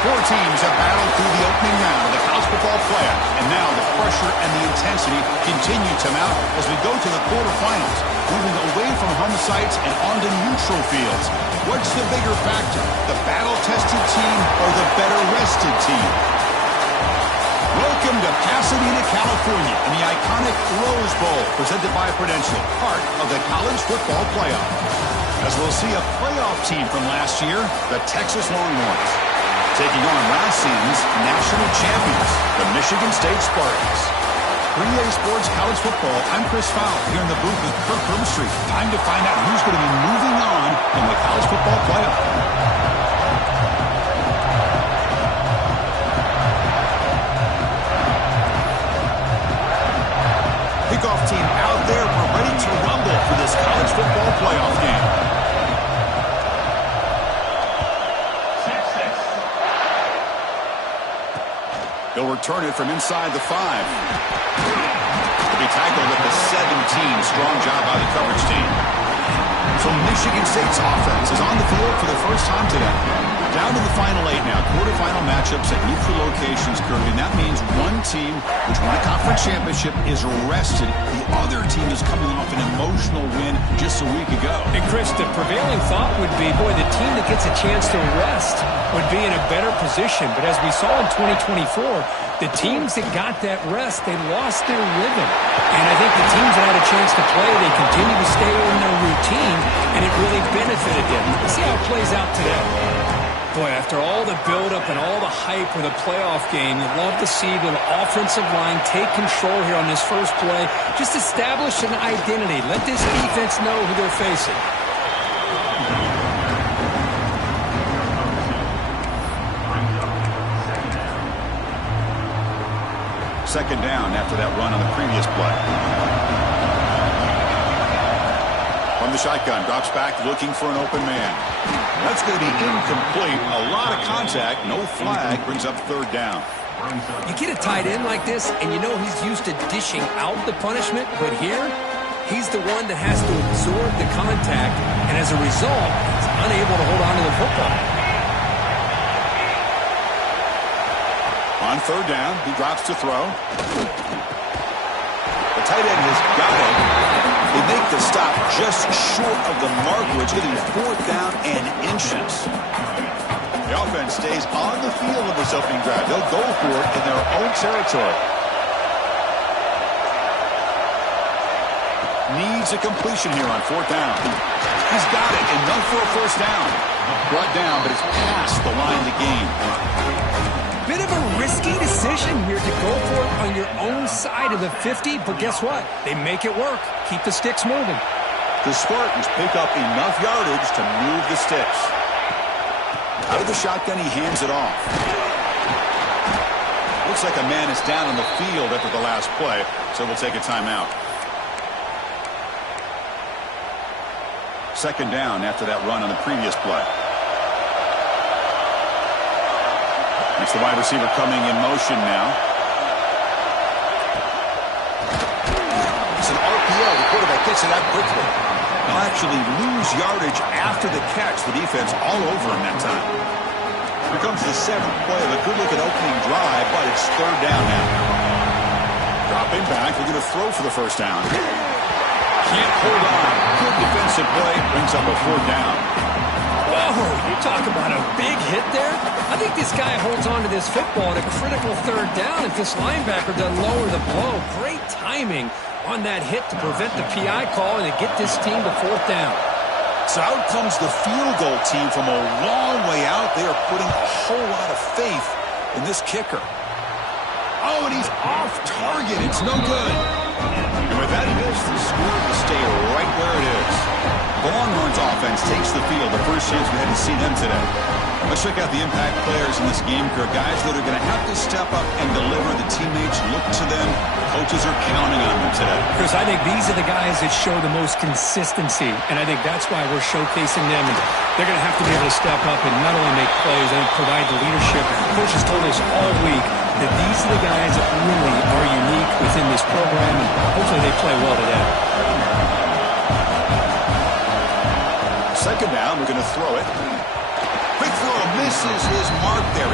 Four teams have battled through the opening round of the college football playoff, and now the pressure and the intensity continue to mount as we go to the quarterfinals, moving away from home sites and onto neutral fields. What's the bigger factor, the battle-tested team or the better-rested team? Welcome to Pasadena, California, in the iconic Rose Bowl, presented by Prudential, part of the college football playoff. As we'll see a playoff team from last year, the Texas Longhorns, taking on last season's national champions, the Michigan State Spartans. 3A Sports College Football, I'm Chris Fowle, here in the booth with Kirk Herbstreit. Time to find out who's going to be moving on in the college football playoff. Kickoff team out there, we're ready to rumble for this college football playoff game. They'll return it from inside the 5. He'll be tackled at the 17. Strong job by the coverage team. So Michigan State's offense is on the field for the first time today. Down to the final 8 now. Quarterfinal matchups at neutral locations, Kirby. And that means one team, which won a conference championship, is rested. The other team is coming off an emotional win just a week ago. And Chris, the prevailing thought would be, boy, the team that gets a chance to rest would be in a better position. But as we saw in 2024, the teams that got that rest, they lost their rhythm. And I think the teams that had a chance to play, they continue to stay in their routine, and it really benefited them. Let's see how it plays out today. Boy, after all the buildup and all the hype for the playoff game, you'd love to see the offensive line take control here on this first play. Just establish an identity. Let this defense know who they're facing. Second down after that run on the previous play. From the shotgun, drops back looking for an open man. That's going to be incomplete. A lot of contact, no flag, brings up third down. You get a tight end like this, and you know he's used to dishing out the punishment, but here, he's the one that has to absorb the contact, and as a result, he's unable to hold on to the football. On third down, he drops to throw. The tight end has got it. They make the stop just short of the mark, which getting fourth down and inches. The offense stays on the field of this opening drive. They'll go for it in their own territory. Needs a completion here on fourth down. He's got it, enough for a first down. Brought down, but it's past the line to gain. Bit of a risky decision here to go for it on your own side of the 50, but guess what? They make it work. Keep the sticks moving. The Spartans pick up enough yardage to move the sticks. Out of the shotgun, he hands it off. Looks like a man is down on the field after the last play, so we'll take a timeout. Second down after that run on the previous play. It's the wide receiver coming in motion now. It's an RPO. The quarterback gets it out quickly. They'll actually lose yardage after the catch. The defense all over him that time. Here comes the seventh play of a good-looking opening drive, but it's third down now. Dropping back. They're going to throw for the first down. Can't hold on. Good defensive play. Brings up a fourth down. Whoa, you talk about a big hit there. I think this guy holds on to this football at a critical third down if this linebacker doesn't lower the blow. Great timing on that hit to prevent the PI call and to get this team to fourth down. So out comes the field goal team from a long way out. They are putting a whole lot of faith in this kicker. Oh, and he's off target. It's no good. And with that miss, the score will stay right where it is. The Longhorns offense takes the field. The first chance we had to see them today. Let's check out the impact players in this game, Kirk. Guys that are going to have to step up and deliver. The teammates look to them. Coaches are counting on them today. Chris, I think these are the guys that show the most consistency, and I think that's why we're showcasing them. And they're going to have to be able to step up and not only make plays, and provide the leadership. Coaches told us all week that these are the guys that really are unique within this program, and hopefully they play well today. Second down, we're going to throw it. Quick throw, a misses his mark there.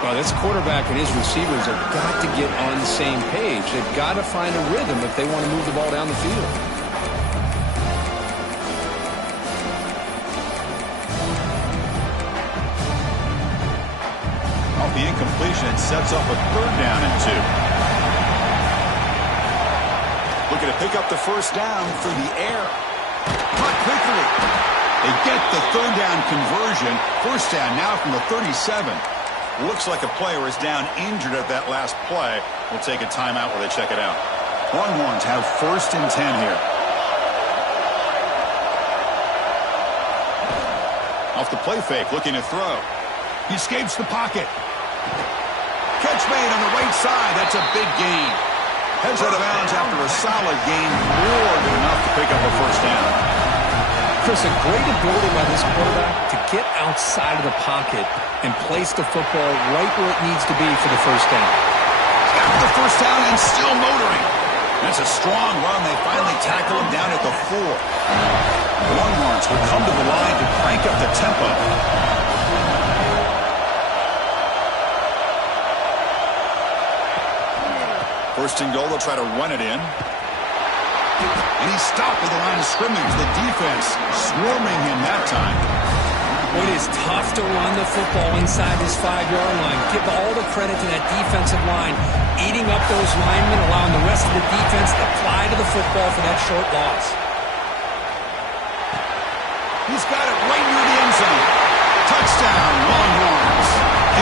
Well, this quarterback and his receivers have got to get on the same page. They've got to find a rhythm if they want to move the ball down the field. Off the incompletion, it sets up a 3rd down and 2. Looking to pick up the 1st down through the air. Caught quickly. They get the 3rd down conversion. 1st down now from the 37. Looks like a player is down injured at that last play. We'll take a timeout while they check it out. Longhorns have 1st and 10 here. Off the play fake, looking to throw. He escapes the pocket. Catch made on the right side. That's a big gain. Heads out of bounds after a solid gain. More than enough to pick up a 1st down. Chris, a great ability by this quarterback to get outside of the pocket and place the football right where it needs to be for the 1st down. Got the 1st down and still motoring. That's a strong run. They finally tackle him down at the 4. The Longhorns will come to the line to crank up the tempo. 1st and goal, they'll try to run it in. And he's stopped at the line of scrimmage. The defense swarming him that time. It is tough to run the football inside this 5-yard line. Give all the credit to that defensive line, eating up those linemen, allowing the rest of the defense to fly to the football for that short loss. He's got it right near the end zone. Touchdown, Longhorns,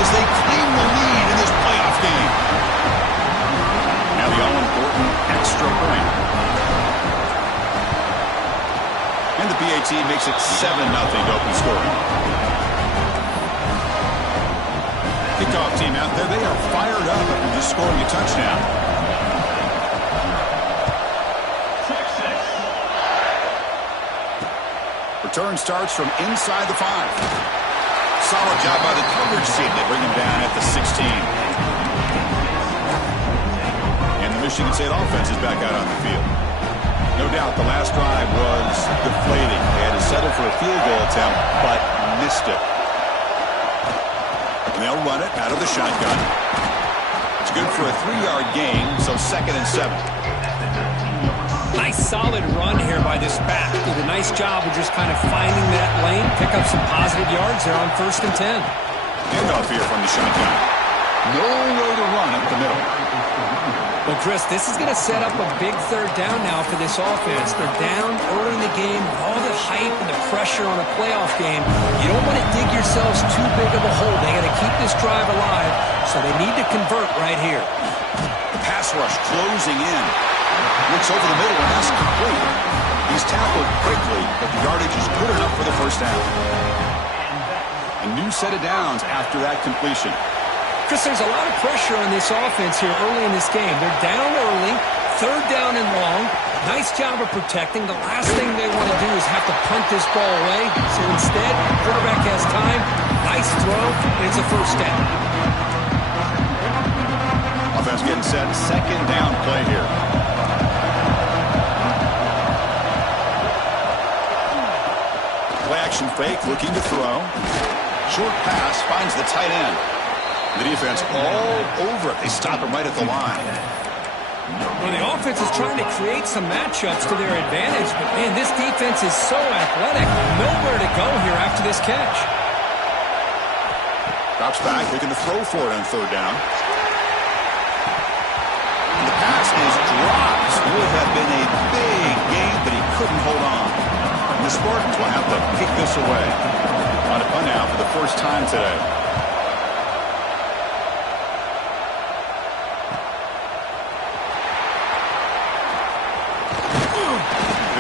as they claim the lead in this playoff game. Now the all-important extra point. And the PAT makes it 7-0 open scoring. Kickoff team out there, they are fired up after just scoring a touchdown. Return starts from inside the 5. Solid job by the coverage team. They bring him down at the 16. And the Michigan State offense is back out on the field. No doubt the last drive was deflating. They had to settle for a field goal attempt, but missed it. And they'll run it out of the shotgun. It's good for a 3-yard gain, so 2nd and 7. Nice solid run here by this back. Did a nice job of just kind of finding that lane, pick up some positive yards there on 1st and 10. Handoff here from the shotgun. Nowhere to run up the middle. Well, Chris, this is going to set up a big 3rd down now for this offense. They're down early in the game, all the hype and the pressure on a playoff game. You don't want to dig yourselves too big of a hole. They got to keep this drive alive, so they need to convert right here. The pass rush closing in. Looks over the middle and that's complete. He's tackled quickly, but the yardage is good enough for the 1st down. A new set of downs after that completion. Chris, there's a lot of pressure on this offense here early in this game. They're down early, 3rd down and long. Nice job of protecting. The last thing they want to do is have to punt this ball away. So instead, quarterback has time. Nice throw, and it's a 1st down. Offense getting set. 2nd down play here. Play action fake, looking to throw. Short pass, finds the tight end. The defense all over it. They stop him right at the line. Well, the offense is trying to create some matchups to their advantage, but, man, this defense is so athletic. Nowhere to go here after this catch. Drops back, looking to throw for it on 3rd down. And the pass is dropped. Would have been a big gain, but he couldn't hold on. And the Spartans will have to kick this away. On a punt now for the 1st time today.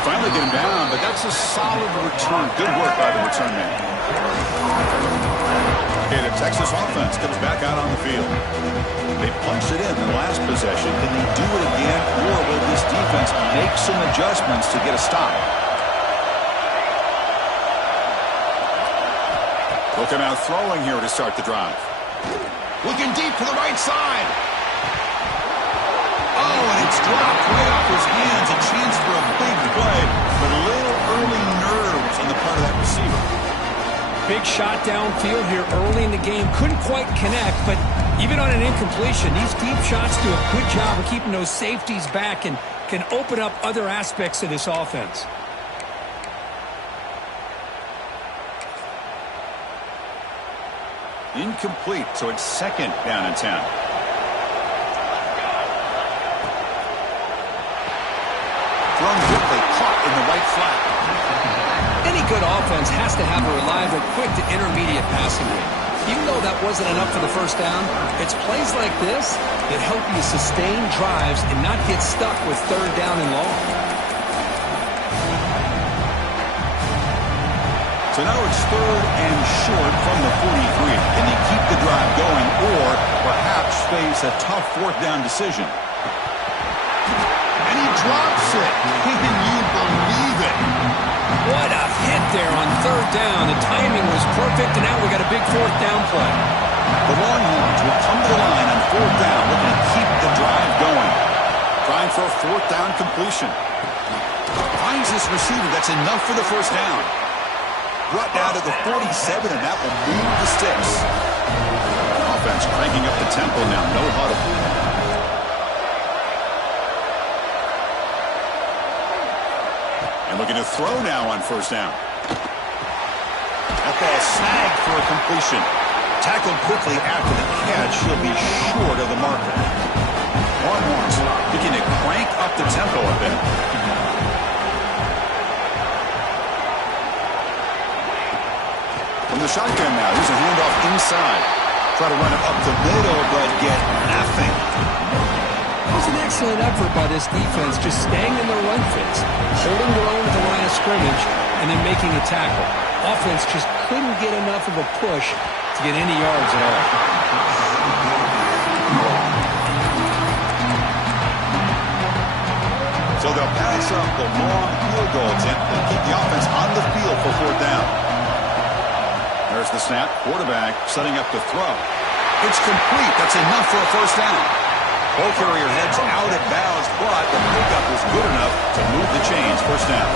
Finally get him down, but that's a solid return. Good work by the return man. Okay, the Texas offense comes back out on the field. They some adjustments to get a stop. They'll come out throwing here to start the drive. Looking deep to the right side. Oh, and it's dropped right off his hands. A chance for a big play, but a little early nerves on the part of that receiver. Big shot downfield here early in the game. Couldn't quite connect, but even on an incompletion, these deep shots do a good job of keeping those safeties back and can open up other aspects of this offense. Incomplete, so it's second down and 10. Thrown quickly, caught in the right flat. Any good offense has to have a reliable, quick to intermediate passing game. Even though that wasn't enough for the first down, it's plays like this that help you sustain drives and not get stuck with third down and long. So now it's third and short from the 43. Can they keep the drive going or perhaps face a tough fourth down decision? And he drops it. Can you believe it? What a hit there on third down. The timing was perfect, and now we got a big fourth down play. The Longhorns will come to the line on fourth down, looking to keep the drive going. Trying for a fourth down completion. Finds this receiver. That's enough for the first down. Brought down to the 47, and that will move the sticks. Offense cranking up the tempo now. No huddle. And looking to throw now on first down. That ball snagged for a completion. Tackled quickly after the catch. He'll be short of the marker. Longhorns looking to crank up the tempo a bit. From the shotgun now, here's a handoff inside. Try to run it up the middle, but get nothing. It was an excellent effort by this defense, just staying in their run fits, holding their own at the line of scrimmage, and then making a tackle. Offense just couldn't get enough of a push to get any yards at all. So they'll pass up the long field goal attempt and keep the offense on the field for fourth down. There's the snap. Quarterback setting up to throw. It's complete. That's enough for a first down. Ball carrier heads out at bounds, but the pickup was good enough to move the chains. First down.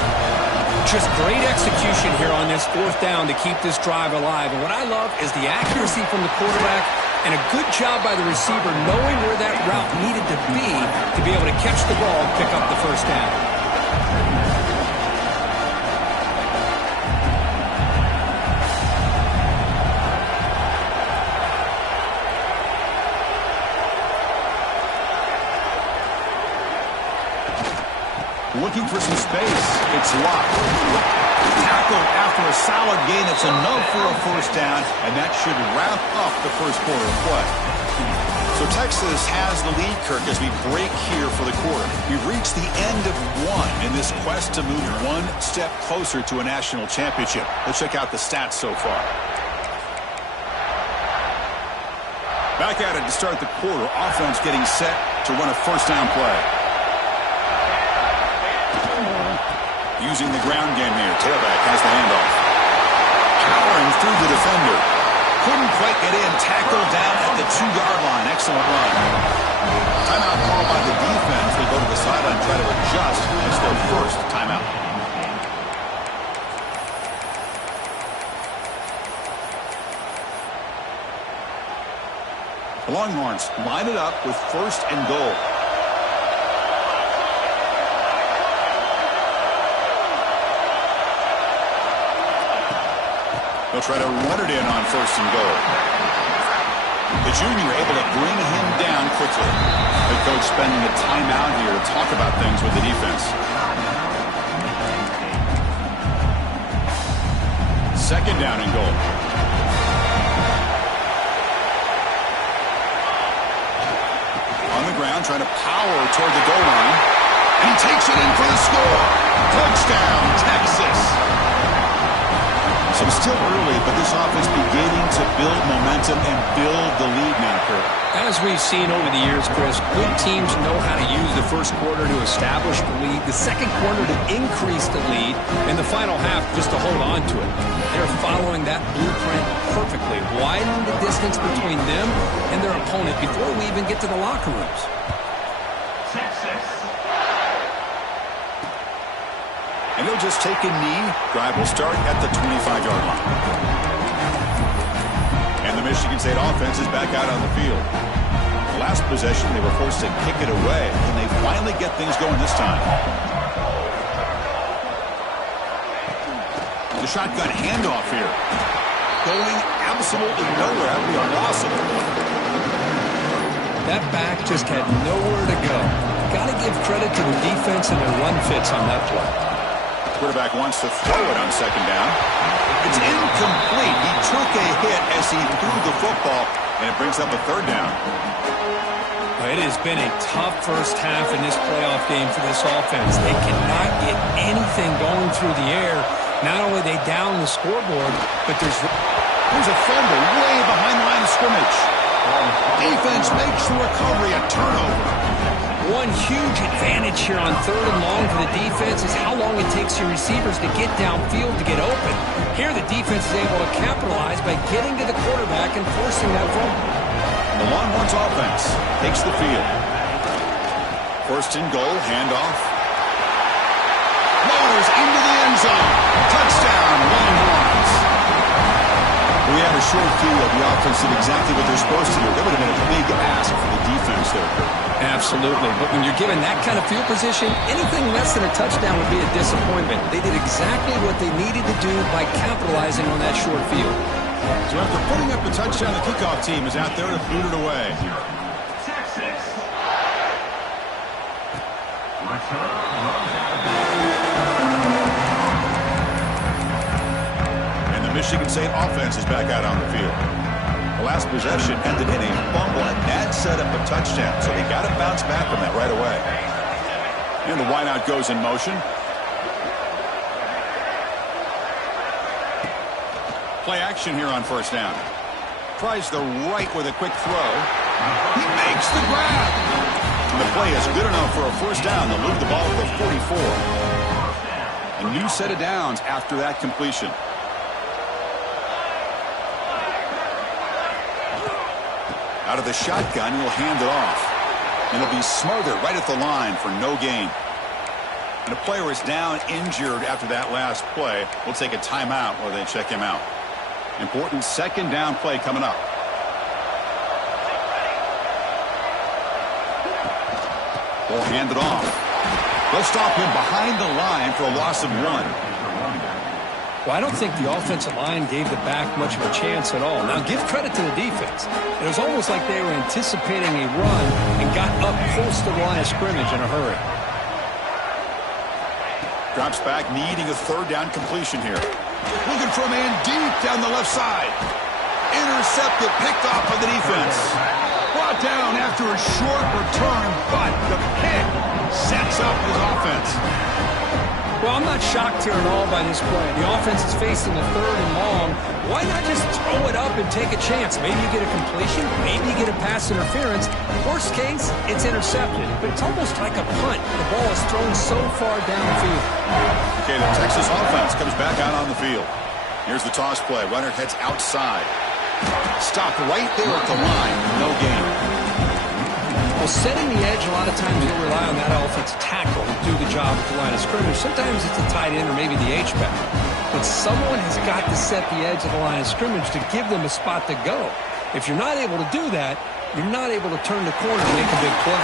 Just great execution here on this fourth down to keep this drive alive. And what I love is the accuracy from the quarterback and a good job by the receiver knowing where that route needed to be able to catch the ball and pick up the first down. Looking for some space. It's locked. Tackled after a solid gain. It's enough for a first down, and that should wrap up the first quarter of play. So Texas has the lead, Kirk, as we break here for the quarter. We've reached the end of one in this quest to move one step closer to a national championship. Let's check out the stats so far. Back at it to start the quarter. Offense getting set to run a first down play. Using the ground game here. Tailback has the handoff. Powering through the defender. Couldn't quite get in. Tackled down at the 2-yard line. Excellent run. Timeout called by the defense. They go to the sideline and try to adjust. It's their first timeout. The Longhorns line it up with first and goal. They'll try to run it in on first and goal. The junior able to bring him down quickly. The coach spending a timeout here to talk about things with the defense. Second down and goal. On the ground, trying to power toward the goal line. And he takes it in for the score. Touchdown, Texas. So So still early, but this offense beginning to build momentum and build the lead now, Kurt. As we've seen over the years, Chris, good teams know how to use the first quarter to establish the lead, the second quarter to increase the lead, and the final half just to hold on to it. They're following that blueprint perfectly, widening the distance between them and their opponent before we even get to the locker rooms. And he'll just take a knee. Drive will start at the 25-yard line. And the Michigan State offense is back out on the field. Last possession, they were forced to kick it away, and they finally get things going this time. The shotgun handoff here. Going absolutely nowhere. That would be a loss of it. That back just had nowhere to go. Got to give credit to the defense and their run fits on that play. Quarterback wants to throw it on second down. It's incomplete. He took a hit as he threw the football, and it brings up a third down. It has been a tough first half in this playoff game for this offense. They cannot get anything going through the air. Not only they down the scoreboard, but there's a fumble way behind the line of scrimmage. Defense makes the recovery a turnover. One huge advantage here on third and long for the defense is how long it takes your receivers to get downfield to get open. Here the defense is able to capitalize by getting to the quarterback and forcing that fumble. The Longhorns offense takes the field. First and goal, handoff. Loaders into the end zone. Touchdown, Longhorns. We have a short field. The offense did exactly what they're supposed to do. That would have been a big ask for the defense there, Kurt. Absolutely. But when you're given that kind of field position, anything less than a touchdown would be a disappointment. They did exactly what they needed to do by capitalizing on that short field. So after putting up the touchdown, the kickoff team is out there to boot it away. And the Michigan State offense is back out on the field. The last possession ended in a fumble, and that set up a touchdown. So they got to bounce back from that right away. And the wideout goes in motion. Play action here on first down. Tries the right with a quick throw. He makes the grab. And the play is good enough for a first down. They'll move the ball to the 44. A new set of downs after that completion. Out of the shotgun, he'll hand it off. And it'll be smothered right at the line for no gain. And a player is down injured after that last play. We'll take a timeout while they check him out. Important second down play coming up. We'll hand it off. They'll stop him behind the line for a loss of 1. Well, I don't think the offensive line gave the back much of a chance at all. Now, give credit to the defense. It was almost like they were anticipating a run and got up close to the line of scrimmage in a hurry. Drops back, needing a third down completion here. Looking for a man deep down the left side. Intercepted, picked off by the defense. Brought down after a short return, but the pick sets up his offense. Well, I'm not shocked here at all by this play. The offense is facing a third and long. Why not just throw it up and take a chance? Maybe you get a completion. Maybe you get a pass interference. Worst case, it's intercepted. But it's almost like a punt. The ball is thrown so far downfield. Okay, the Texas offense comes back out on the field. Here's the toss play. Runner heads outside. Stopped right there at the line. No gain. Well, setting the edge, a lot of times you'll rely on that offensive tackle to do the job at the line of scrimmage. Sometimes it's a tight end or maybe the H-back. But someone has got to set the edge of the line of scrimmage to give them a spot to go. If you're not able to do that, you're not able to turn the corner and make a big play.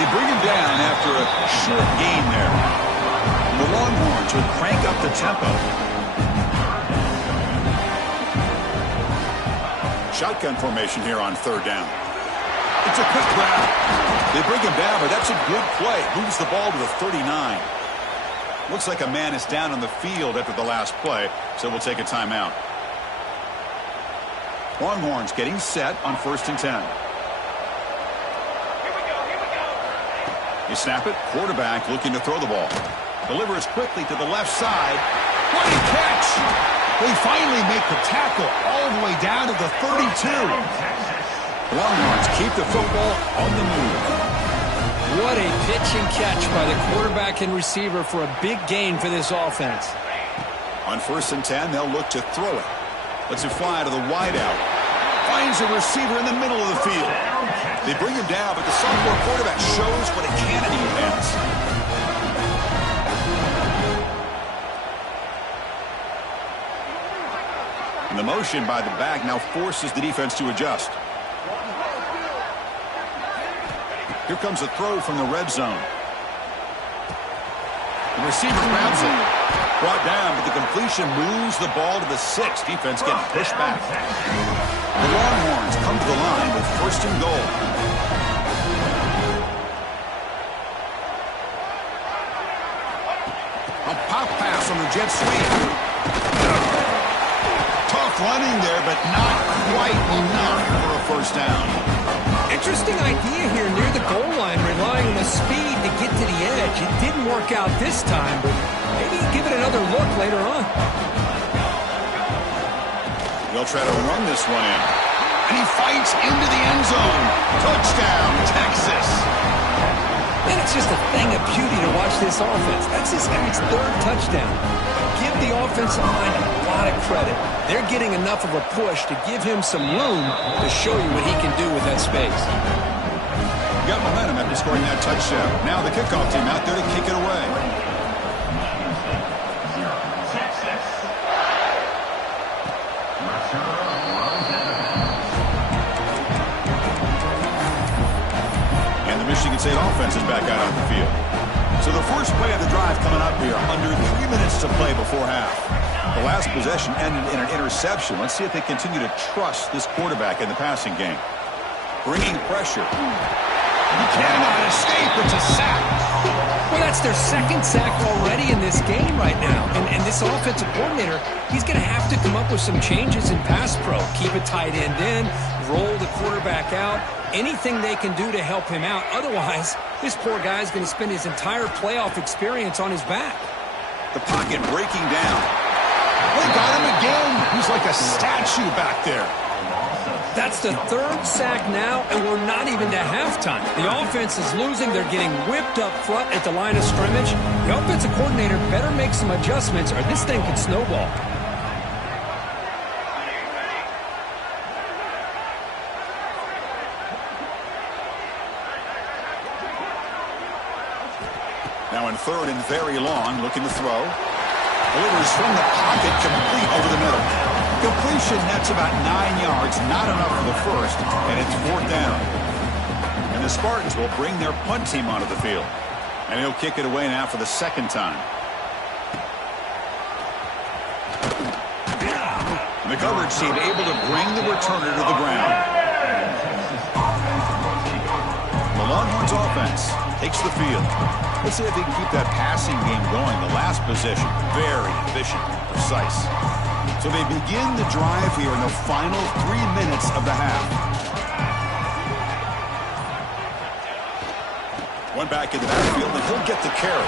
They bring him down after a short gain there. The Longhorns will crank up the tempo. Shotgun formation here on third down. It's a quick grab. They bring him down, but that's a good play. Moves the ball to the 39. Looks like a man is down on the field after the last play, so we'll take a timeout. Longhorns getting set on 1st and 10. You snap it. Quarterback looking to throw the ball. Delivers quickly to the left side. What a catch! They finally make the tackle all the way down to the 32. Longhorns keep the football on the move. What a pitch and catch by the quarterback and receiver for a big gain for this offense. On 1st and 10, they'll look to throw it. Lets it fly to the wideout. Finds a receiver in the middle of the field. They bring him down, but the sophomore quarterback shows what a cannon he has. And the motion by the back now forces the defense to adjust. Here comes a throw from the red zone. The receiver grabs it. Brought down, but the completion moves the ball to the 6. Defense getting pushed back. The Longhorns come to the line with 1st and goal. A pop pass on the jet sweep. Tough running there, but not quite enough for a 1st down. Interesting idea here near the goal line, relying on the speed to get to the edge. It didn't work out this time, but maybe give it another look later on. They'll try to run this one in. And he fights into the end zone. Touchdown, Texas. Man, it's just a thing of beauty to watch this offense. That's this guy's 3rd touchdown. Give the offensive line a lot of credit. They're getting enough of a push to give him some room to show you what he can do with that space. Got momentum after scoring that touchdown. Now the kickoff team out there to kick it away. And the Michigan State offense is back out on the field. So the first play of the drive coming up here, under 3 minutes to play before half. The last possession ended in an interception. Let's see if they continue to trust this quarterback in the passing game. Bringing pressure. He cannot escape. It's a sack. Well, that's their 2nd sack already in this game right now. And this offensive coordinator, he's going to have to come up with some changes in pass pro. Keep a tight end in, roll the quarterback out. Anything they can do to help him out. Otherwise, this poor guy's going to spend his entire playoff experience on his back. The pocket breaking down. They got him again. He's like a statue back there. That's the 3rd sack now, and we're not even to halftime. The offense is losing. They're getting whipped up front at the line of scrimmage. The offensive coordinator better make some adjustments or this thing could snowball. Now in 3rd and very long, looking to throw. Delivers from the pocket, complete over the middle. Completion nets about 9 yards, not enough for the 1st, and it's 4th down. And the Spartans will bring their punt team onto the field. And he'll kick it away now for the 2nd time. And the coverage team able to bring the returner to the ground. The Longhorns offense takes the field. Let's see if they can keep that passing game going. The last possession, very efficient and precise. So they begin the drive here in the final 3 minutes of the half. One back in the backfield, and he'll get the carry.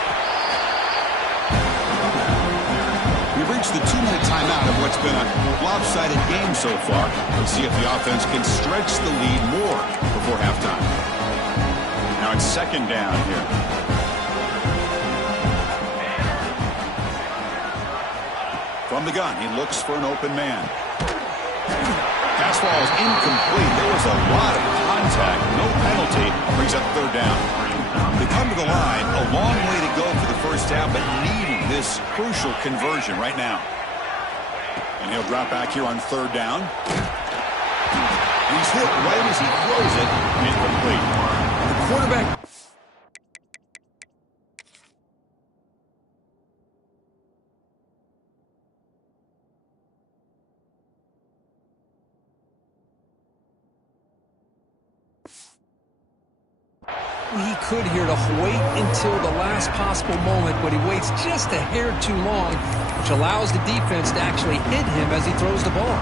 We've reached the 2-minute timeout of what's been a lopsided game so far. Let's see if the offense can stretch the lead more before halftime. Now it's 2nd down here. From the gun, he looks for an open man. Pass ball is incomplete. There was a lot of contact. No penalty. Brings up 3rd down. They come to the line. A long way to go for the 1st half, but needing this crucial conversion right now. And he'll drop back here on 3rd down. He's hit right as he throws it. Incomplete. The quarterback... He could here to wait until the last possible moment, but he waits just a hair too long, which allows the defense to actually hit him as he throws the ball.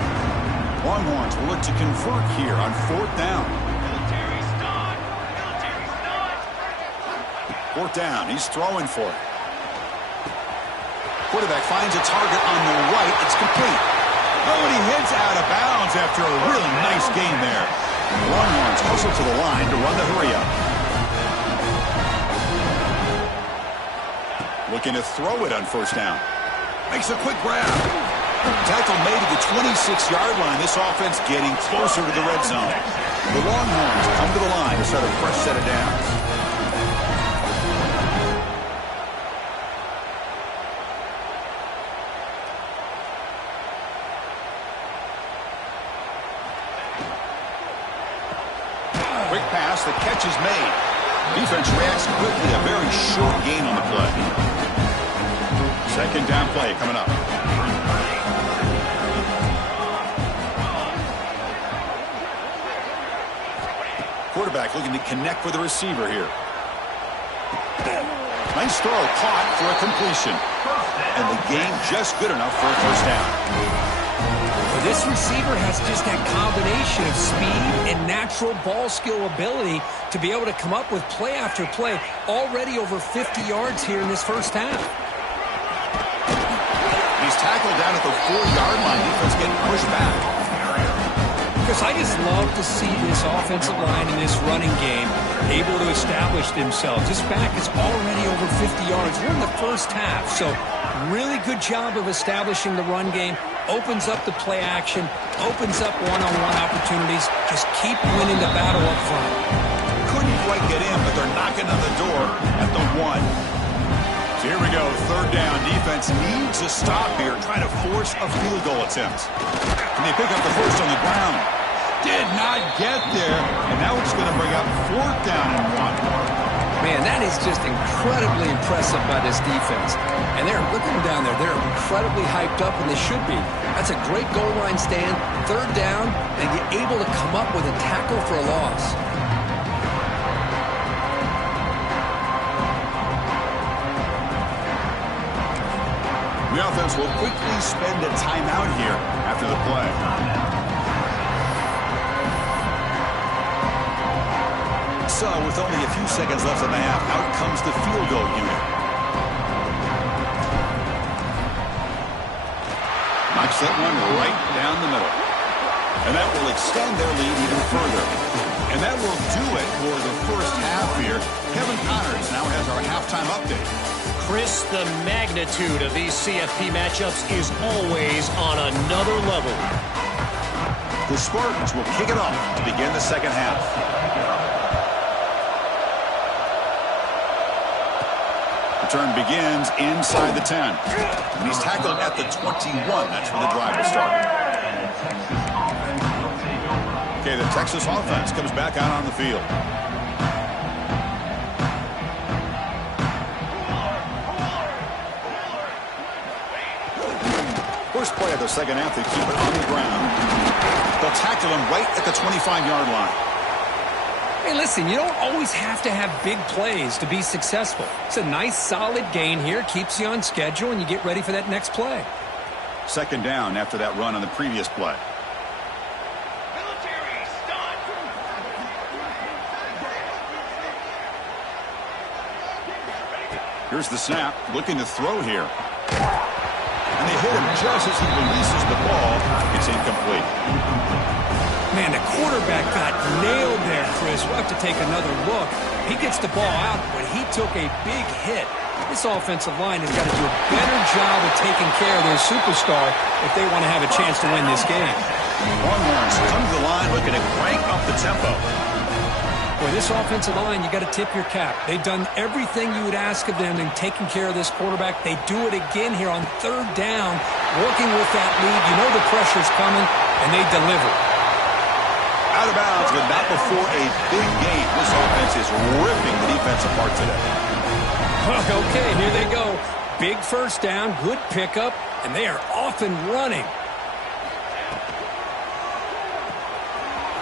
Longhorns will look to convert here on 4th down. 4th down, he's throwing for it. quarterback finds a target on the right. It's complete. Oh, and he hits out of bounds after a really nice gain there. Longhorns hustle to the line to run the hurry-up. Looking to throw it on first down. Makes a quick grab. Tackle made at the 26-yard line. This offense getting closer to the red zone. The Longhorns come to the line to start a fresh set of downs. Quick pass, the catch is made. Defense reacts quickly, a very short gain on the play. Second down play coming up. Quarterback looking to connect with the receiver here. Nice throw, caught for a completion. And the game just good enough for a first down. This receiver has just that combination of speed and natural ball skill ability to be able to come up with play after play. Already over 50 yards here in this first half. He's tackled down at the 4-yard line. Defense getting pushed back. Because I just love to see this offensive line in this running game able to establish themselves. This back is already over 50 yards. We're in the first half, so really good job of establishing the run game. Opens up the play action, opens up one-on-one opportunities. Just keep winning the battle up front. Couldn't quite get in, but they're knocking on the door at the 1. So here we go, third down. Defense needs a stop here, trying to force a field goal attempt. And they pick up the first on the ground. Did not get there, and now it's going to bring up fourth down and 1. Man, that is just incredibly impressive by this defense. And look at them down there. They're incredibly hyped up, and they should be. That's a great goal line stand. Third down, and you're able to come up with a tackle for a loss. The offense will quickly spend a timeout here after the play. So, with only a few seconds left in the half, out comes the field goal unit. Knocks that one right down the middle. And that will extend their lead even further. And that will do it for the first half here. Kevin Connors now has our halftime update. Chris, the magnitude of these CFP matchups is always on another level. The Spartans will kick it off to begin the second half. Return begins inside the 10. And he's tackled at the 21. That's where the drive will start. Okay, the Texas offense comes back out on the field. First play of the second half, they keep it on the ground. They'll tackle him right at the 25-yard line. Hey, listen, you don't always have to have big plays to be successful. It's a nice, solid gain here. Keeps you on schedule, and you get ready for that next play. Second down after that run on the previous play. Here's the snap. Looking to throw here. And they hit him just as he releases the ball. It's incomplete. Man, the quarterback got nailed there, Chris. We'll have to take another look. He gets the ball out, but he took a big hit. This offensive line has got to do a better job of taking care of their superstar if they want to have a chance to win this game. Longhorns come to the line looking to crank up the tempo. Boy, this offensive line, you got to tip your cap. They've done everything you would ask of them in taking care of this quarterback. They do it again here on third down, working with that lead. You know the pressure's coming, and they deliver. Out of bounds, but not before a big game. This offense is ripping the defense apart today. Okay, here they go. Big first down, good pickup, and they are off and running.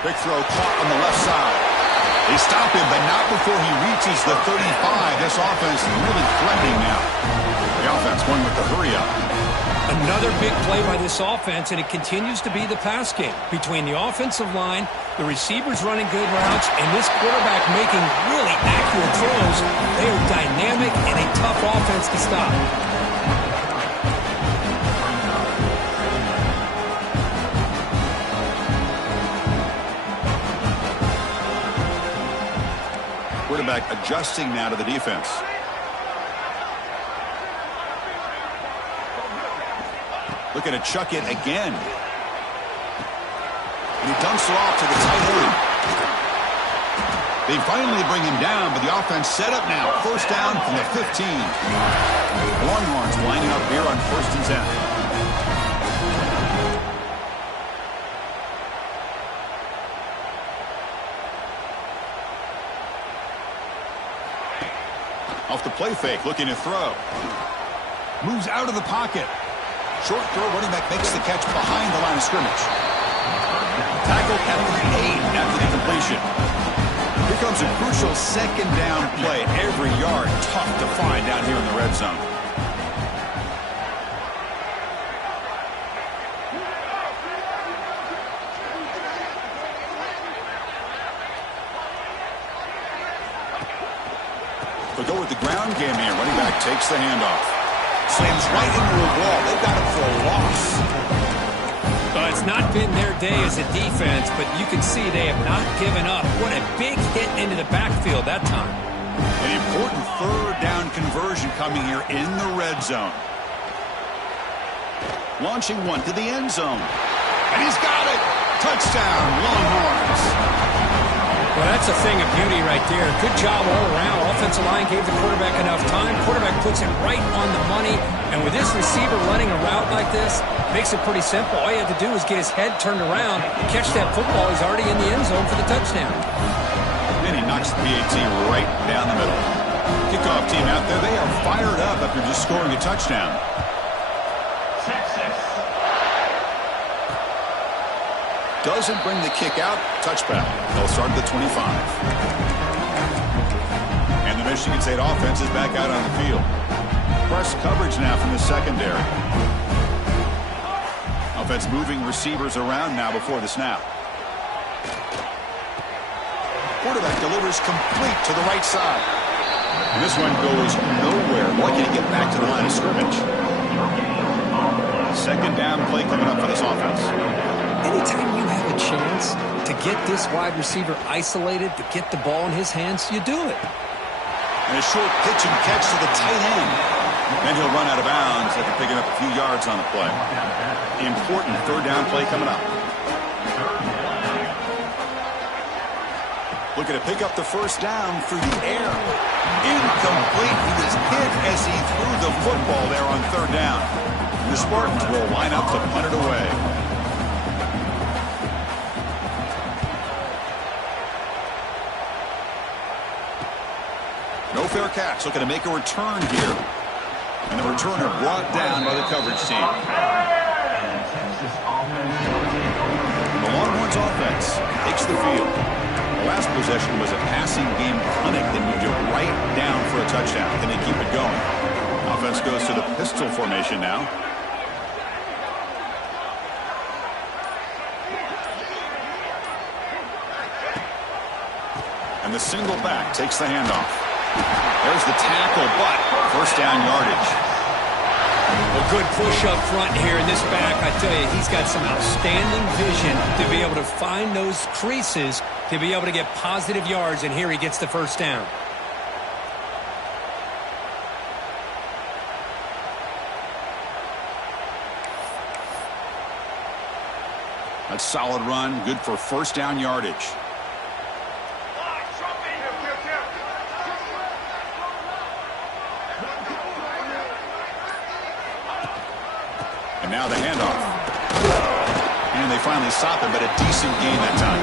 Big throw caught on the left side. They stop him, but not before he reaches the 35. This offense really threatening now. The offense going with the hurry-up. Another big play by this offense, and it continues to be the pass game. Between the offensive line, the receivers running good routes, and this quarterback making really accurate throws, they are dynamic and a tough offense to stop. Quarterback adjusting now to the defense. Looking to chuck it again. And he dumps it off to the tight end. They finally bring him down, but the offense set up now. First down from the 15. Longhorns lining up here on 1st and 10. Off the play fake, looking to throw. Moves out of the pocket. Short throw, running back makes the catch behind the line of scrimmage. Tackled at the 8 after the completion. Here comes a crucial second down play. Every yard tough to find down here in the red zone. They'll go with the ground game here. Running back takes the handoff. Slams right into a wall. They've got him for a loss. Well, it's not been their day as a defense, but you can see they have not given up. What a big hit into the backfield that time. An important third down conversion coming here in the red zone. Launching one to the end zone. And he's got it. Touchdown, Longhorns. Well, that's a thing of beauty right there. Good job all around. Offensive line gave the quarterback enough time. Quarterback puts it right on the money. And with this receiver running a route like this, makes it pretty simple. All you have to do is get his head turned around, catch that football. He's already in the end zone for the touchdown. And he knocks the PAT right down the middle. Kickoff team out there. They are fired up after just scoring a touchdown. Doesn't bring the kick out. Touchback. They'll start at the 25. And the Michigan State offense is back out on the field. Press coverage now from the secondary. Offense moving receivers around now before the snap. Quarterback delivers complete to the right side. And this one goes nowhere. Lucky to get back to the line of scrimmage. Second down play coming up for this offense. Anytime you have a chance to get this wide receiver isolated, to get the ball in his hands, you do it. And a short pitch and catch to the tight end. Then he'll run out of bounds after picking up a few yards on the play. Important third down play coming up. Looking to pick up the first down through the air. Incomplete. He was hit as he threw the football there on third down. The Spartans will line up to punt it away. No fair catch. Looking to make a return here. And the returner brought down by the coverage team. The Longhorns offense takes the field. The last possession was a passing game clinic that moved it right down for a touchdown. Can they keep it going? Offense goes to the pistol formation now. And the single back takes the handoff. There's the tackle, but first down yardage. A good push up front here in this back. I tell you, he's got some outstanding vision to be able to find those creases, to be able to get positive yards, and here he gets the first down. A solid run, good for first down yardage. And now the handoff. And they finally stop it, but a decent gain that time.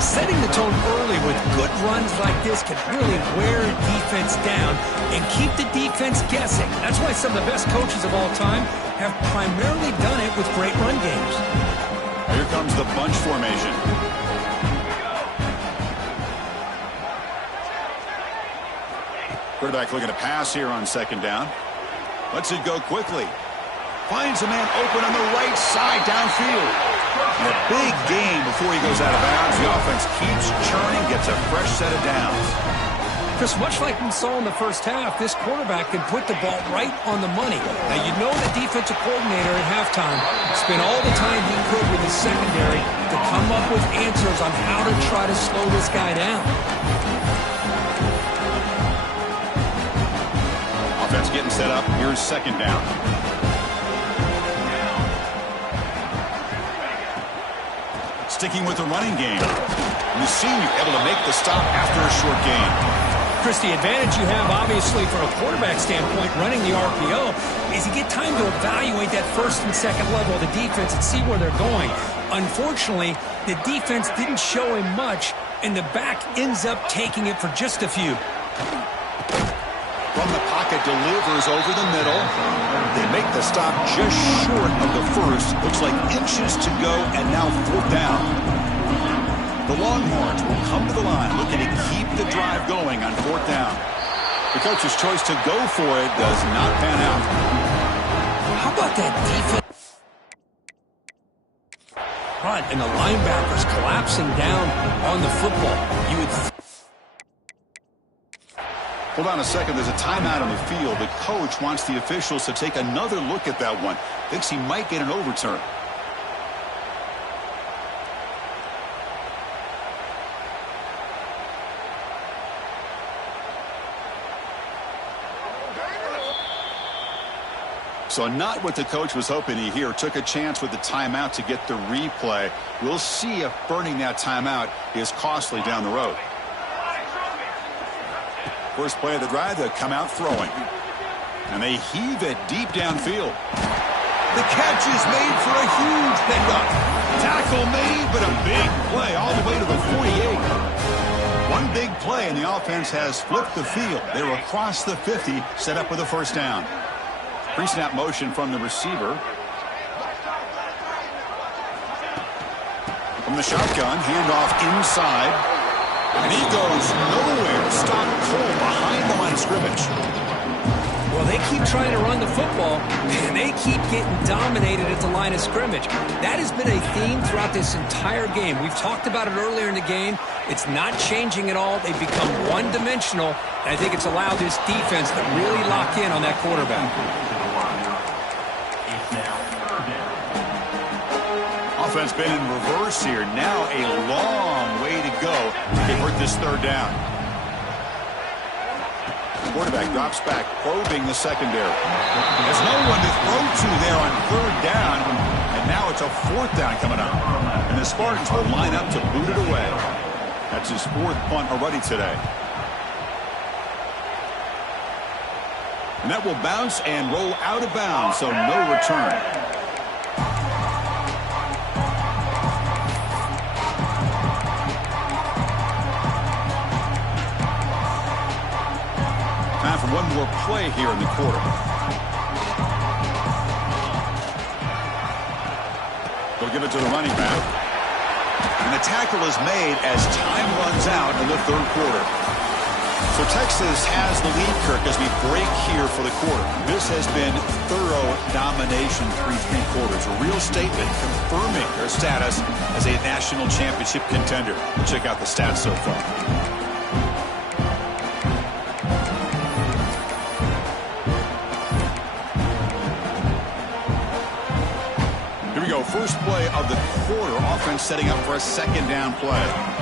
Setting the tone early with good runs like this can really wear a defense down and keep the defense guessing. That's why some of the best coaches of all time have primarily done it with great run games. Here comes the bunch formation. Quarterback looking to pass here on second down. Lets it go quickly. Finds a man open on the right side downfield. And a big gain before he goes out of bounds. The offense keeps churning, gets a fresh set of downs. Chris, much like we saw in the first half, this quarterback can put the ball right on the money. Now, you know the defensive coordinator at halftime spent all the time he could with his secondary to come up with answers on how to try to slow this guy down. set up. Here's second down. Sticking with the running game. And the senior able to make the stop after a short gain. Chris, the advantage you have, obviously, from a quarterback standpoint, running the RPO, is you get time to evaluate that first and second level of the defense and see where they're going. Unfortunately, the defense didn't show him much, and the back ends up taking it for just a few. From the pocket, delivers over the middle. They make the stop just short of the first. Looks like inches to go, and now fourth down. The Longhorns will come to the line, looking to keep the drive going on fourth down. The coach's choice to go for it does not pan out. How about that defense? Front and the linebackers collapsing down on the football. You would. Hold on a second. There's a timeout on the field. The coach wants the officials to take another look at that one. Thinks he might get an overturn. So not what the coach was hoping to hear. Took a chance with the timeout to get the replay. We'll see if burning that timeout is costly down the road. First play of the drive, they come out throwing. And they heave it deep downfield. The catch is made for a huge pickup. Tackle made, but a big play all the way to the 48. One big play, and the offense has flipped the field. They're across the 50, set up with a first down. Pre-snap motion from the receiver. From the shotgun, handoff inside. And he goes nowhere. Stop cold behind the line of scrimmage. Well, they keep trying to run the football, and they keep getting dominated at the line of scrimmage. That has been a theme throughout this entire game. We've talked about it earlier in the game. It's not changing at all. They've become one-dimensional, and I think it's allowed this defense to really lock in on that quarterback. Offense been in reverse here. Now a long way to go to convert this third down. Quarterback drops back, probing the secondary. There's no one to throw to there on third down, and now it's a fourth down coming up. And the Spartans will line up to boot it away. That's his fourth punt already today. And that will bounce and roll out of bounds, so no return. Time for one more play here in the quarter. They'll give it to the running back. And the tackle is made as time runs out in the third quarter. So Texas has the lead, Kirk, as we break here for the quarter. This has been thorough domination through three quarters. A real statement confirming their status as a national championship contender. We'll check out the stats so far. Here we go. First play of the quarter. Offense setting up for a second down play.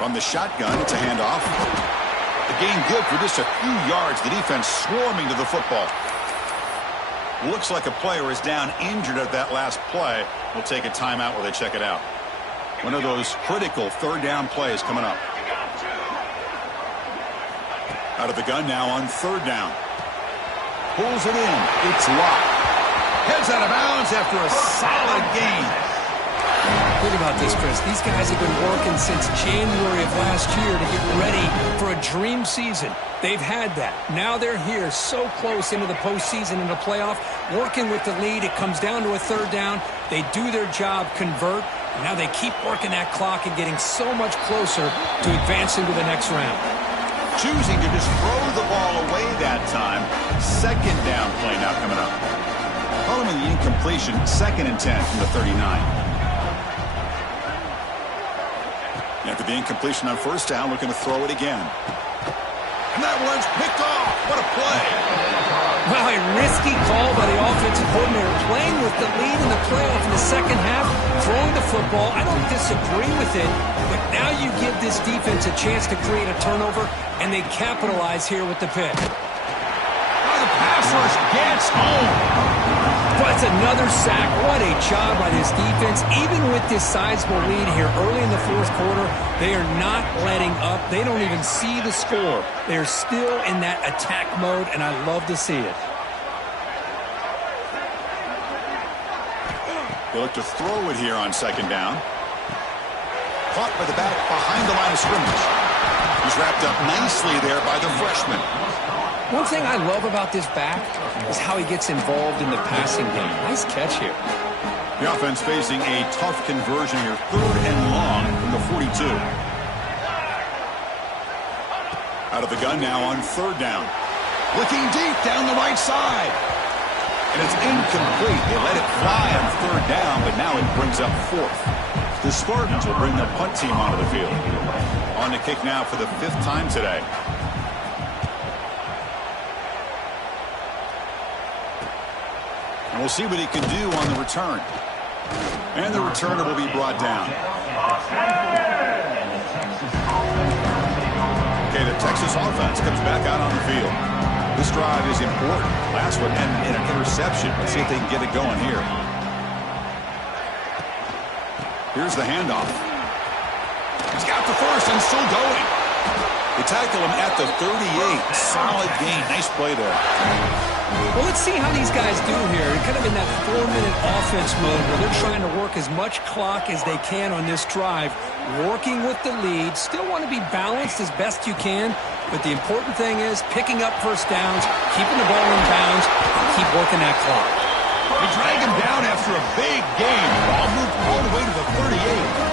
From the shotgun, it's a handoff. The gain good for just a few yards. The defense swarming to the football. Looks like a player is down injured at that last play. We'll take a timeout while they check it out. One of those critical third down plays coming up. Out of the gun now on third down. Pulls it in. It's locked. Heads out of bounds after a solid gain. Think about this, Chris. These guys have been working since January of last year to get ready for a dream season. They've had that. Now they're here so close into the postseason and the playoff, working with the lead. It comes down to a third down. They do their job, convert, and now they keep working that clock and getting so much closer to advancing to the next round. Choosing to just throw the ball away that time. Second down play now coming up. Following the incompletion, 2nd and 10 from the 39. After the incompletion on first down, looking to throw it again. And that one's picked off. What a play. Wow, a risky call by the offensive coordinator, playing with the lead in the playoff in the second half, throwing the football. I don't disagree with it, but now you give this defense a chance to create a turnover, and they capitalize here with the pick. Now the pass rush gets home. That's another sack. What a job by this defense. Even with this sizable lead here early in the fourth quarter, they are not letting up. They don't even see the score. They're still in that attack mode, and I love to see it. They look to throw it here on second down. Caught by the back behind the line of scrimmage. He's wrapped up nicely there by the freshman. One thing I love about this back is how he gets involved in the passing game. Nice catch here. The offense facing a tough conversion here. 3rd and long from the 42. Out of the gun now on 3rd down. Looking deep down the right side. And it's incomplete. They let it fly on 3rd down, but now it brings up 4th. The Spartans will bring their punt team onto the field. On the kick now for the 5th time today. And we'll see what he can do on the return. And the returner will be brought down. Okay, the Texas offense comes back out on the field. This drive is important. Last one ended in an interception. Let's see if they can get it going here. Here's the handoff. He's got the first and still going. They tackle him at the 38. Solid gain. Nice play there. Well, let's see how these guys do here. They're kind of in that 4-minute offense mode where they're trying to work as much clock as they can on this drive, working with the lead. Still want to be balanced as best you can, but the important thing is picking up first downs, keeping the ball in bounds, and keep working that clock. They drag him down after a big gain. Ball moved all the way to the 38.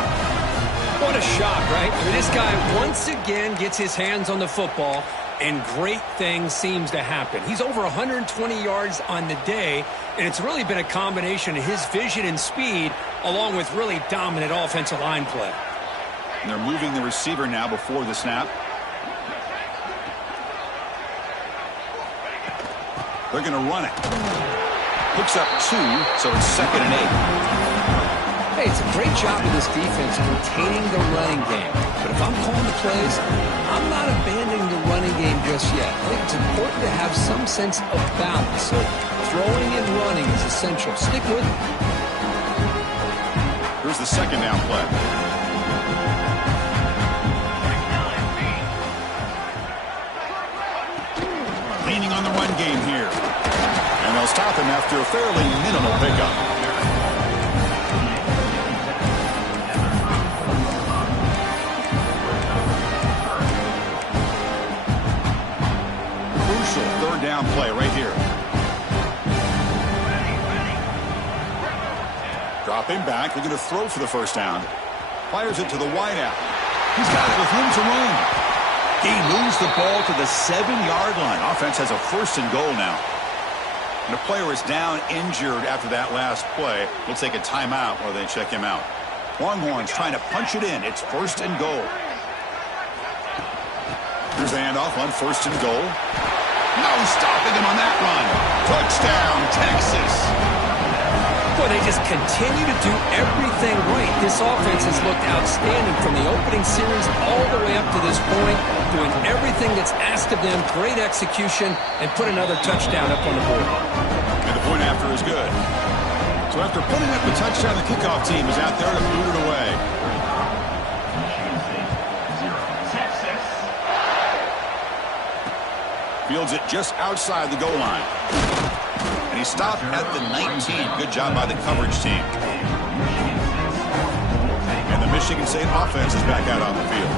What a shot, right? I mean, this guy once again gets his hands on the football, and great things seems to happen. He's over 120 yards on the day, and it's really been a combination of his vision and speed along with really dominant offensive line play. And they're moving the receiver now before the snap. They're going to run it. Picks up 2, so it's 2nd and 8. Hey, it's a great job of this defense containing the running game. But if I'm calling the plays, I'm not abandoning the running game just yet. I think it's important to have some sense of balance. So throwing and running is essential. Stick with it. Here's the 2nd down play. Leaning on the run game here. And they'll stop him after a fairly minimal pickup. Crucial 3rd down play right here. Dropping back. They're going to throw for the 1st down. Fires it to the wideout. He's got it with room to run. He moves the ball to the 7-yard line. Offense has a 1st and goal now. And the player is down injured after that last play. We'll take a timeout while they check him out. Longhorns trying to punch it in. It's 1st and goal. Here's the handoff on 1st and goal. No stopping him on that run. Touchdown, Texas. Boy, they just continue to do everything right. This offense has looked outstanding from the opening series all the way up to this point, doing everything that's asked of them, great execution, and put another touchdown up on the board. And the point after is good. So after putting up the touchdown, the kickoff team is out there to boot it away. Fields it just outside the goal line. And he stopped at the 19. Good job by the coverage team. And the Michigan State offense is back out on the field.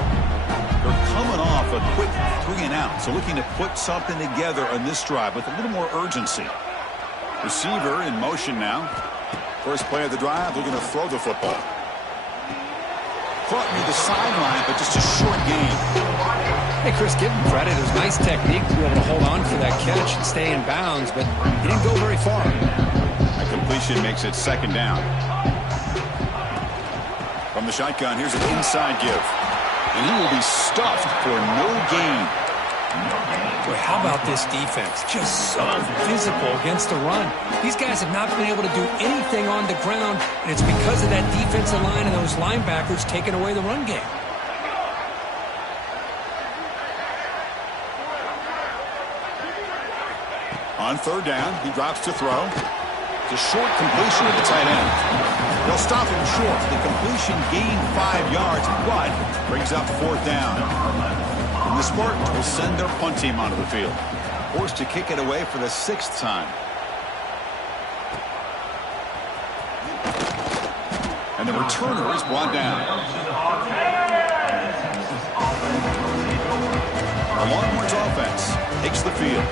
They're coming off a quick 3-and-out, so looking to put something together on this drive with a little more urgency. Receiver in motion now. First play of the drive, they're going to throw the football. Caught near the sideline, but just a short gain. Hey, Chris, give him credit. It was nice technique to be able to hold on for that catch and stay in bounds, but he didn't go very far. A completion makes it 2nd down. From the shotgun, here's an inside give. And he will be stuffed for no gain. Boy, how about this defense? Just so physical against the run. These guys have not been able to do anything on the ground, and it's because of that defensive line and those linebackers taking away the run game. On third down, he drops to throw. It's a short completion to the tight end. They'll stop him short. The completion gained 5 yards, but brings up fourth down. And the Spartans will send their punt team onto the field. Forced to kick it away for the 6th time. And the returner is brought down. The Longhorns offense takes the field.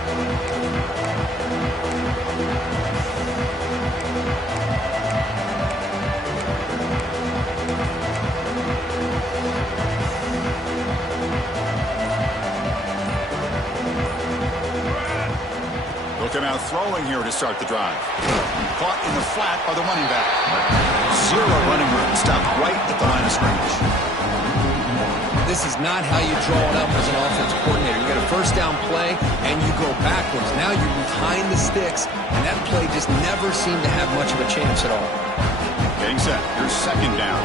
Looking out throwing here to start the drive. Caught in the flat by the running back. 0 running room. Stopped right at the line of scrimmage. This is not how you draw it up as an offensive coordinator. You got a first down play, and you go backwards. Now you're behind the sticks, and that play just never seemed to have much of a chance at all. Getting set. Here's second down.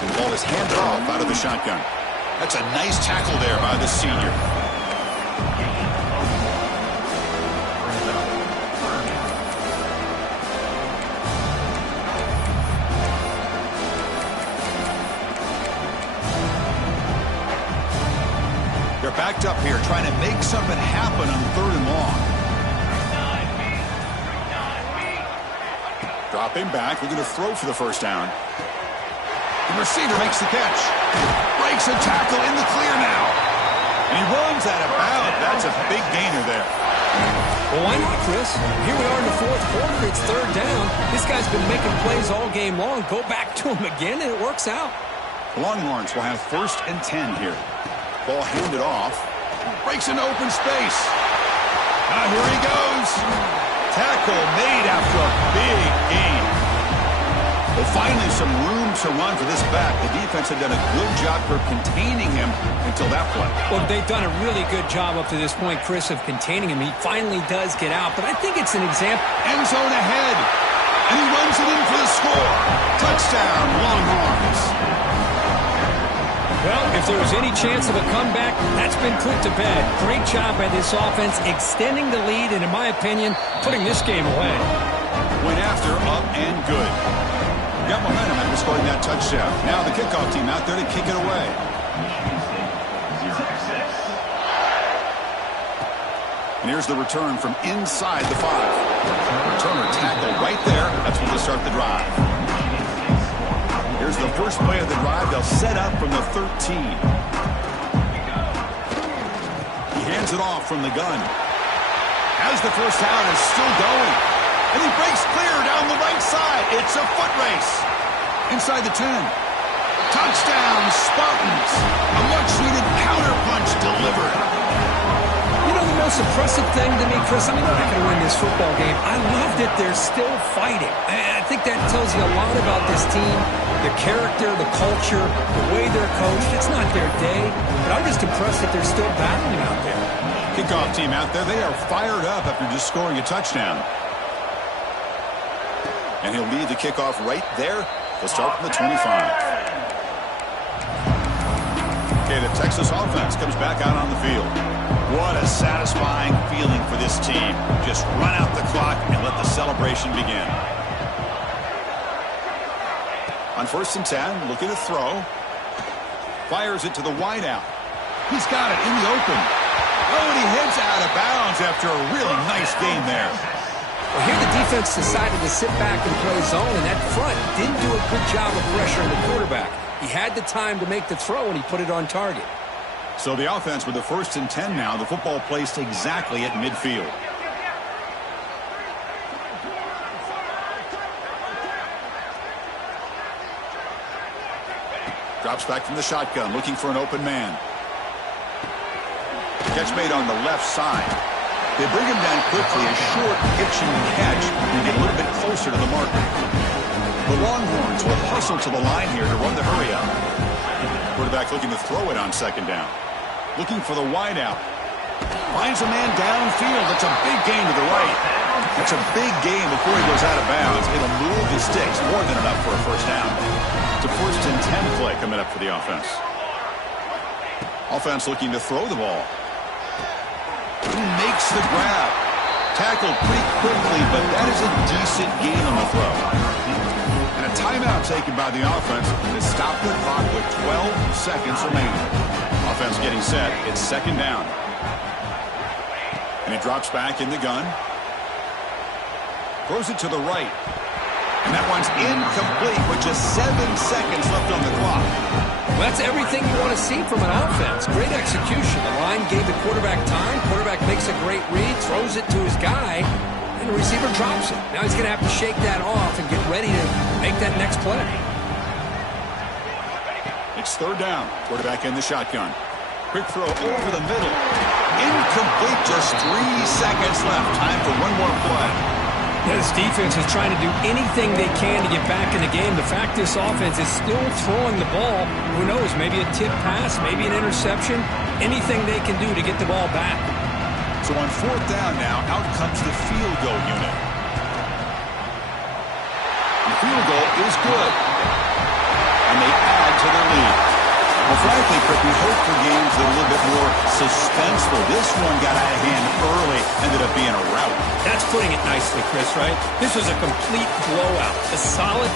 The ball is handed off out of the shotgun. That's a nice tackle there by the senior. They're backed up here, trying to make something happen on third and long. Dropping back, looking to throw for the first down. The receiver makes the catch. Breaks a tackle in the clear now. And he runs out of bounds. That's a big gainer there. Well, why not, Chris? Here we are in the 4th quarter. It's third down. This guy's been making plays all game long. Go back to him again, and it works out. Longhorns will have 1st and 10 here. Ball handed off. Breaks into open space. Now here he goes. Tackle made after a big gain. Well, finally some room to run for this back. The defense had done a good job for containing him until that point. Well, they've done a really good job up to this point, Chris, of containing him. He finally does get out, but I think it's an example. End zone ahead. And he runs it in for the score. Touchdown, Longhorns. Well, if there was any chance of a comeback, that's been put to bed. Great job by this offense, extending the lead, and in my opinion, putting this game away. Went after, up and good. Got momentum after scoring that touchdown. Now the kickoff team out there to kick it away. And here's the return from inside the 5. Returner tackle right there. That's when they start the drive. Here's the first play of the drive. They'll set up from the 13. He hands it off from the gun. As the first down is still going. And he breaks clear down the right side. It's a foot race. Inside the 10. Touchdown, Spartans. A much-needed counterpunch delivered. You know, the most impressive thing to me, Chris, I mean, they're not going to win this football game. I love that they're still fighting. I think that tells you a lot about this team, the character, the culture, the way they're coached. It's not their day, but I'm just impressed that they're still battling out there. Kickoff team out there. They are fired up after just scoring a touchdown. And he'll lead the kickoff right there. They'll start from the 25. Okay, the Texas offense comes back out on the field. What a satisfying feeling for this team. Just run out the clock and let the celebration begin. On 1st and 10, looking to throw. Fires it to the wideout. He's got it in the open. Oh, and he heads out of bounds after a really nice gain there. Well, here the defense decided to sit back and play zone, and that front didn't do a good job of pressuring the quarterback. He had the time to make the throw, and he put it on target. So the offense with the 1st and 10 now, the football placed exactly at midfield. Drops back from the shotgun, looking for an open man. Catch made on the left side. They bring him down quickly, a short pitch and catch, and get a little bit closer to the marker. The Longhorns will hustle to the line here to run the hurry up. Quarterback looking to throw it on second down. Looking for the wide out. Finds a man downfield. That's a big gain to the right. That's a big gain before he goes out of bounds. It'll move the sticks more than enough for a first down. It's a 1st and 10 play coming up for the offense. Offense looking to throw the ball. He makes the grab. Tackled pretty quickly, but that is a decent gain on the throw. And a timeout taken by the offense to stop the clock with 12 seconds remaining. Offense getting set. It's second down. And he drops back in the gun. Throws it to the right. And that one's incomplete with just 7 seconds left on the clock. Well, that's everything you want to see from an offense. Great execution. The line gave the quarterback time. Quarterback makes a great read, throws it to his guy, and the receiver drops it. Now he's going to have to shake that off and get ready to make that next play. It's third down. Quarterback in the shotgun. Quick throw over the middle. Incomplete. Just 3 seconds left. Time for one more play. This defense is trying to do anything they can to get back in the game. The fact this offense is still throwing the ball, who knows, maybe a tip pass, maybe an interception, anything they can do to get the ball back. So on fourth down now, out comes the field goal unit. The field goal is good. And they add to their lead. Well, frankly, Crick, we hope for games that are a little bit more suspenseful. This one got out of hand early, ended up being a rout. That's putting it nicely, Chris, right? This was a complete blowout. A solid